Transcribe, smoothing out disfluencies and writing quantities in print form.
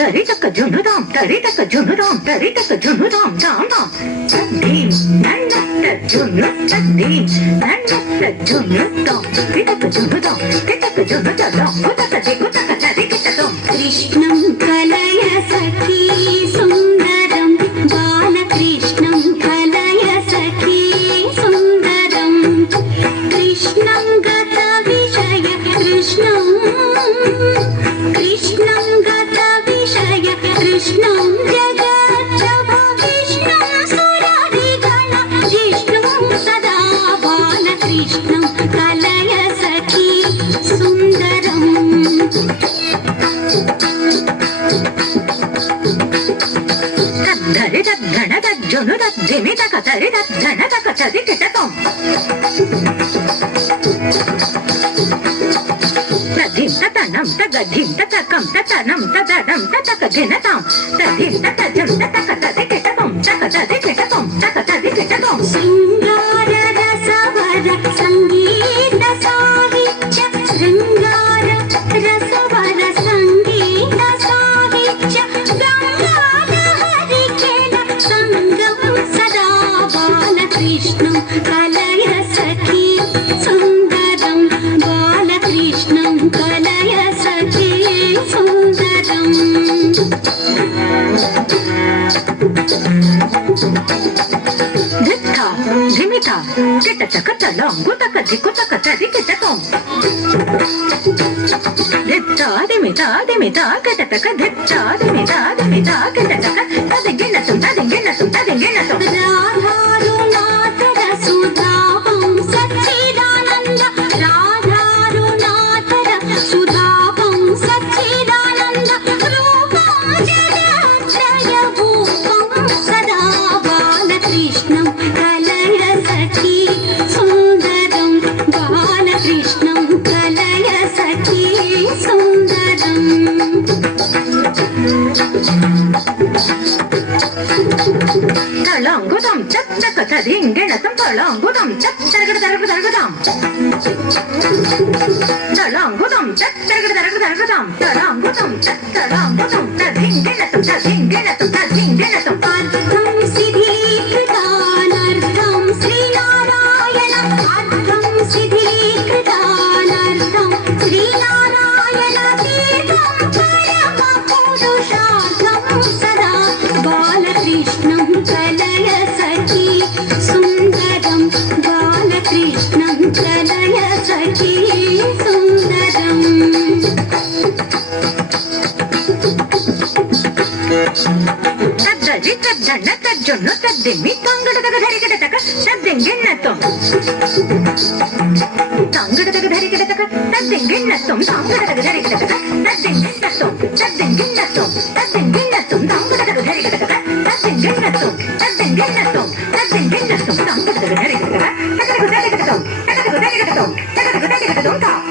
tari taka junudam tari taka junudam tari taka junudam dam dam tadim nanna junudam tadim nanna junudam tari taka junudam utaka dikutaka tari kitadam कृष्णं कलय सखी सुन्दरं बालकृष्णं कलय सखी सुन्दरं कृष्णं गतविषय कृष्णं गतविषय कृष्णं जगच्चभविष्णं सुरादिगण जिष्णुं सदा बालकृष्णं कलय सखी सुन्दरम् धरि धन धनु धिमि तक धरि धन तक चदि किटतम तधिम ततनम तगधिम ततकम ततनम तदडम ततक धिनतम तधिम ततजम ततक चदि किटतम तक चदि किटतम तक चदि किटतम शृंगार रसवर संगीत साहित्य शृंगार रसवर संगीत साहित्य बालकृष्णं कलय सखी सुन्दरं बालकृष्णं कलय सखी सुन्दरम् धिक्का धिमिता किटचक तलंगुतक धिकुतक तदि किटतम धिच्चा धिमिता धिमिता किटचक धिच्चा धिमिता धिमिता किटचक तदि गिनतम तदि गिनतम तदि गिनतम राधारुनाथ रसुधावं सच्चिदानन्द राधारुनाथ रसुधावं सच्चिदानन्द रूपं जगत्त्रयभूतं सदा बालकृष्णं कलय सखी सुन्दरं बालकृष्णं कलय सखी सुन्दरम् तळंगुदम चक्चक तदिंगिणतं तळंगुदम चक्चरगडदरगडदरगदम तळंगुदम चक्चरगडदरगदरगदम तळंगुदम चक्चरंगुदम तदिंगिणतं तदिंगिणतं तदिंगिणतं अर्थं सिद्धीकृतानर्थं श्रीनारायण अर्थं सिद्धीकृतानर्थं श्रीनारायण तीर्थं परमपुरुषार्थं सदा बालकृष्णं कलय सखी सुन्दरं बालकृष्णं कलय सखी सुन्दरम् तद्धि तद्धन्न तज्जुन्नु तद्दिम्मि तंगडदग धरिगडतक तद्दिंगिन्नतुं तंगडदग धरिगडतक तद्दिंगिन्नतुं तंगडदग धरिगडतक तद्दिंगिन्नतुं तद्दिंगिन्नतुं तद्दिंगिन्नतुं तंगडदग धरिगडतक तद्दिंगिन्नतुं तद्दिंगिन्नतुं तद्दिंगिन्नतुं तंगडदग धरिगडतक तगडदग धरिगडतुं तगडदग धरिगडतुं तगडदग धरिगडतुं